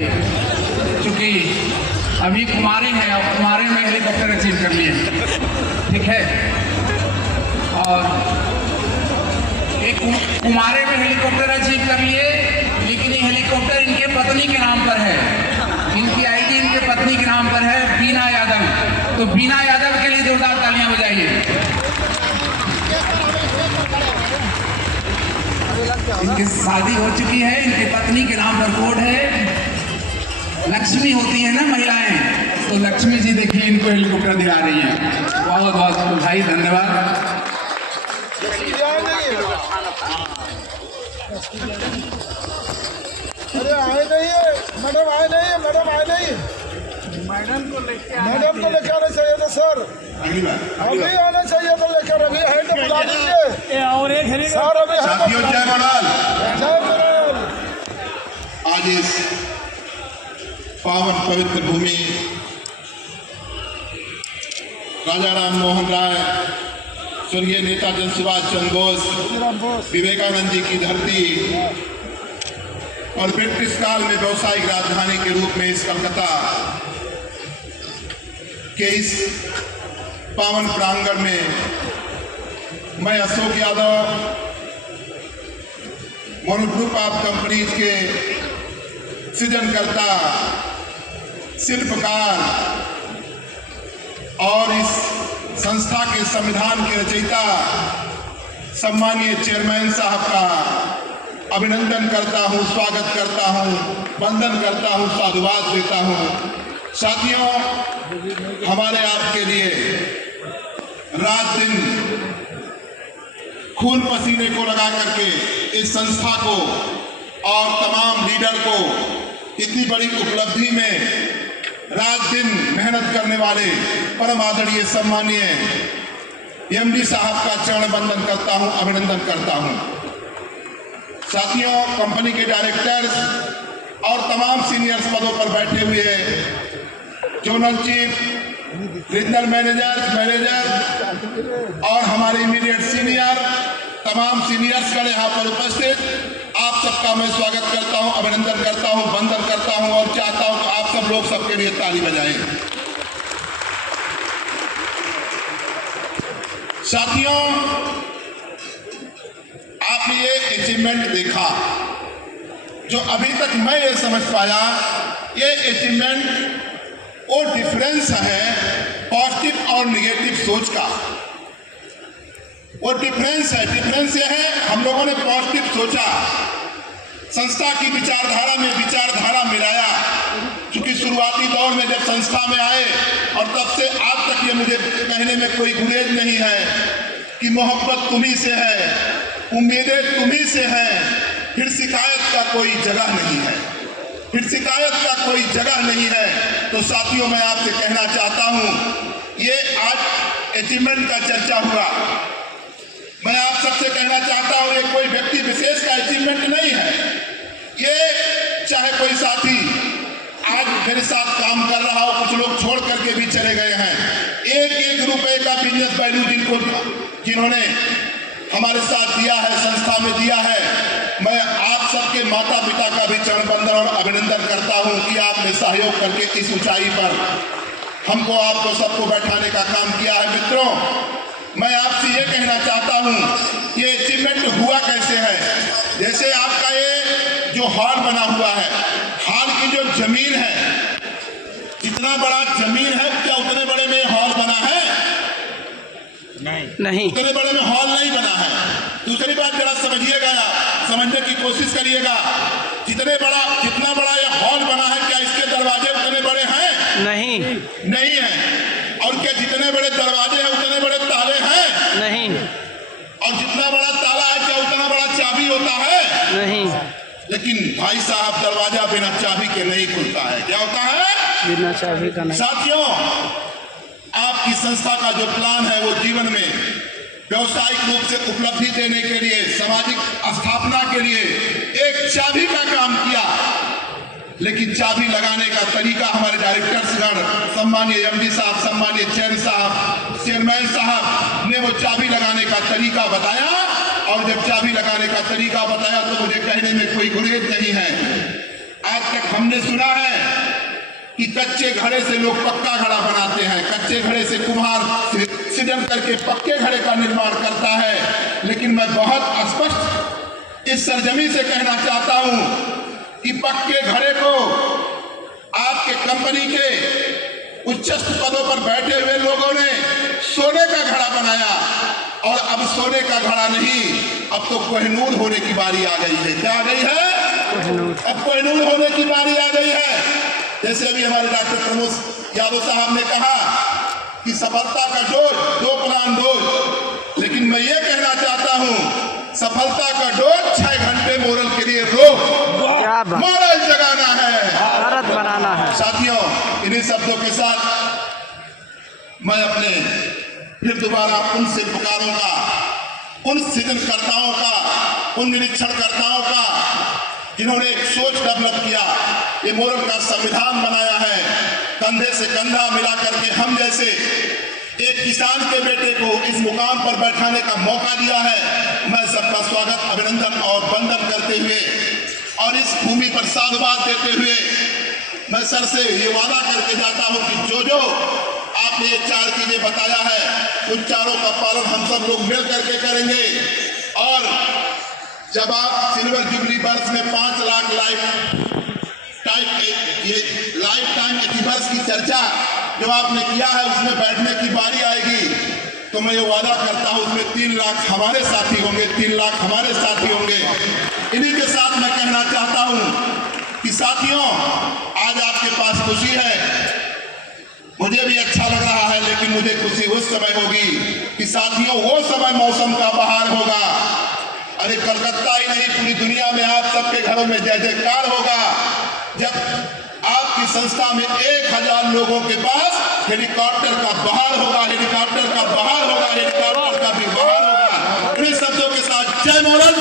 जाएगी, क्योंकि अभी कुमारी है और कुमारी में हेलीकॉप्टर अचीव कर लिए, ठीक है। और एक कुमारी में हेलीकॉप्टर अचीव कर लिए, लेकिन ये हेलीकॉप्टर इनके पत्नी के नाम पर है, इनकी आईडी इनके पत्नी के नाम पर है, बीना यादव। तो बीना यादव के लिए जोरदार तालियां बजाइए। इनकी शादी हो चुकी है, इनकी पत्नी के नाम पर कोड है। लक्ष्मी होती है ना महिलाएं, तो लक्ष्मी जी देखिए इनको हेलीकॉप्टर दिला रही हैं। बहुत बहुत भाई धन्यवाद। अरे आए नहीं है मैडम, आए नहीं है मैडम, आए नहीं। मैडम को लेके आना चाहिए था सर, अभी आना चाहिए था लेकर। अभी है तो बुला लीजिए। और एक सर अभी साथियों, जय मलाल। जय मलाल। आज इस पावन पवित्र भूमि राजा राम मोहन राय, स्वर्गीय नेताजी सुभाष चंद्र बोस, विवेकानंद जी की धरती और ब्रिटिश काल में व्यावसायिक राजधानी के रूप में इस कलकत्ता के इस पावन प्रांगण में मैं Ashok Yadav, Monu group of companies के सृजनकर्ता, शिल्पकार और इस संस्था के संविधान के रचयिता सम्मानीय चेयरमैन साहब का अभिनंदन करता हूं, स्वागत करता हूं, वंदन करता हूं, साधुवाद देता हूं। साथियों, हमारे आपके लिए रात दिन खून पसीने को लगा करके इस संस्था को और तमाम लीडर को इतनी बड़ी उपलब्धि में रात दिन मेहनत करने वाले परम आदरणीय सम्मानीय एमडी साहब का चरण वंदन करता हूं, अभिनंदन करता हूं। साथियों, कंपनी के डायरेक्टर्स और तमाम सीनियर्स पदों पर बैठे हुए जोनल चीफ, रीजनल मैनेजर और हमारे इमीडिएट सीनियर, तमाम सीनियर्स गण यहाँ पर उपस्थित, आप सबका मैं स्वागत करता हूं, अभिनंदन करता हूं, वंदन करता हूं और चाहता हूं कि आप सब लोग सबके लिए ताली बजाएं। साथियों, आपने ये अचीवमेंट देखा, जो अभी तक मैं ये समझ पाया, ये अचीवमेंट वो डिफरेंस है पॉजिटिव और निगेटिव सोच का। वो डिफरेंस है, डिफरेंस ये है, हम लोगों ने पॉजिटिव सोचा, संस्था की विचारधारा में विचारधारा मिलाया। क्योंकि शुरुआती दौर में जब संस्था में आए और तब से आज तक ये मुझे कहने में कोई गुरेज नहीं है कि मोहब्बत तुम्ही से है, उम्मीदें तुम्ही से हैं, फिर शिकायत का कोई जगह नहीं है, फिर शिकायत का कोई जगह नहीं है। तो साथियों, मैं आपसे कहना चाहता हूं, ये आज अचीवमेंट का चर्चा हुआ, मैं आप सबसे कहना चाहता हूं, ये कोई व्यक्ति विशेष का अचीवमेंट नहीं है। ये चाहे कोई साथी आज मेरे साथ काम कर रहा हो, कुछ लोग छोड़ करके भी चले गए हैं, एक एक रुपए का बिजनेस वैल्यू जिन्होंने हमारे साथ दिया है, संस्था में दिया है, मैं आप सबके माता पिता का भी चरण वंदन और अभिनंदन करता हूं कि आपने सहयोग करके इस ऊंचाई पर हमको, आपको सबको बैठाने का काम किया है। मित्रों, मैं आपसे ये कहना चाहता हूं, ये अचीवमेंट हुआ कैसे है। जैसे आपका ये जो हॉल बना हुआ है, हॉल की जो जमीन है, जितना बड़ा जमीन है, क्या उतने बड़े में हॉल बना है? नहीं, उतने बड़े में हॉल नहीं बना है। दूसरी बात जरा समझिएगा, समझने की कोशिश करिएगा, जितना बड़ा ये हॉल बना है, क्या इसके दरवाजे उतने बड़े हैं? नहीं है। और क्या जितने बड़े दरवाजे हैं उतने बड़े ताले हैं? नहीं। और जितना बड़ा ताला है, क्या उतना बड़ा चाबी होता है? नहीं। लेकिन भाई साहब, दरवाजा बिना चाबी के नहीं खुलता है। क्या होता है? बिना चाबी का नहीं। साथियों, आपकी संस्था का जो प्लान है, वो जीवन में व्यवसायिक रूप से उपलब्धि देने के लिए, सामाजिक स्थापना के लिए एक चाबी का काम किया। लेकिन चाबी लगाने का तरीका हमारे डायरेक्टर्सगण, सम्मानीय एमडी साहब, सम्मानीय चेयरमैन साहब ने वो चाबी लगाने का तरीका बताया। और जब चाबी लगाने का तरीका बताया तो मुझे कहने में कोई गुरेज नहीं है। आज तक हमने हमने सुना है कि कच्चे घड़े से लोग पक्का घड़ा बनाते हैं, कच्चे घड़े से कुम्हार सिजन करके पक्के घड़े का निर्माण करता है। लेकिन मैं बहुत स्पष्ट इस सरजमी से कहना चाहता हूं कि पक्के घड़े को आपके कंपनी के उच्चस्थ पदों पर बैठे हुए लोगों ने सोने का घड़ा बनाया, और अब सोने का घड़ा नहीं, अब तो कोहिनूर होने की बारी आ गई है। क्या आ गई है? अब कोहिनूर होने की बारी आ गई है। जैसे अभी हमारे डॉक्टर प्रमोद यादव साहब ने कहा कि सफलता का डोज 2 प्लान डोज, लेकिन मैं ये कहना चाहता हूं सफलता का डोज 6 घंटे मोरल के लिए रोक, मॉरल जगाना है, भारत बनाना है। साथियों, इन्हीं शब्दों के साथ मैं अपने फिर दोबारा उन शिल्पकारों का, उन सृजनकर्ताओं का, उन निरीक्षणकर्ताओं का जिन्होंने एक सोच डेवलप किया, ये मोरल का संविधान बनाया है, कंधे से कंधा मिला करके हम जैसे एक किसान के बेटे को इस मुकाम पर बैठाने का मौका दिया है। मैं सबका स्वागत, अभिनंदन और वंदन करते हुए और इस भूमि पर साधुवाद देते हुए मैं सर से ये वादा करके जाता हूं कि जो आपने ये 4 चीजें बताया है, उन चारों का पालन हम सब लोग मिल करके करेंगे। और जब आप सिल्वर जुबली वर्ष में 5 लाख लाइफ टाइम अचीवर्स की चर्चा जो आपने किया है, उसमें बैठने की बारी आएगी तो मैं ये वादा करता हूं उसमें 3 लाख हमारे साथी होंगे, 3 लाख हमारे साथी होंगे। इन्हीं के साथ मैं कहना चाहता हूं कि साथियों, आज आपके पास खुशी है, मुझे भी अच्छा लग रहा है, लेकिन मुझे खुशी उस समय होगी कि साथियों वो समय मौसम का बहार होगा। अरे कलकत्ता ही नहीं, पूरी दुनिया में आप सबके घरों में जय जयकार होगा जब आपकी संस्था में 1000 लोगों के पास हेलीकॉप्टर का बहार होगा, हेलीकॉप्टर का बहार होगा, हेलीकॉप्टर का भी बहार होगा। इन शब्दों के साथ जय मोरल।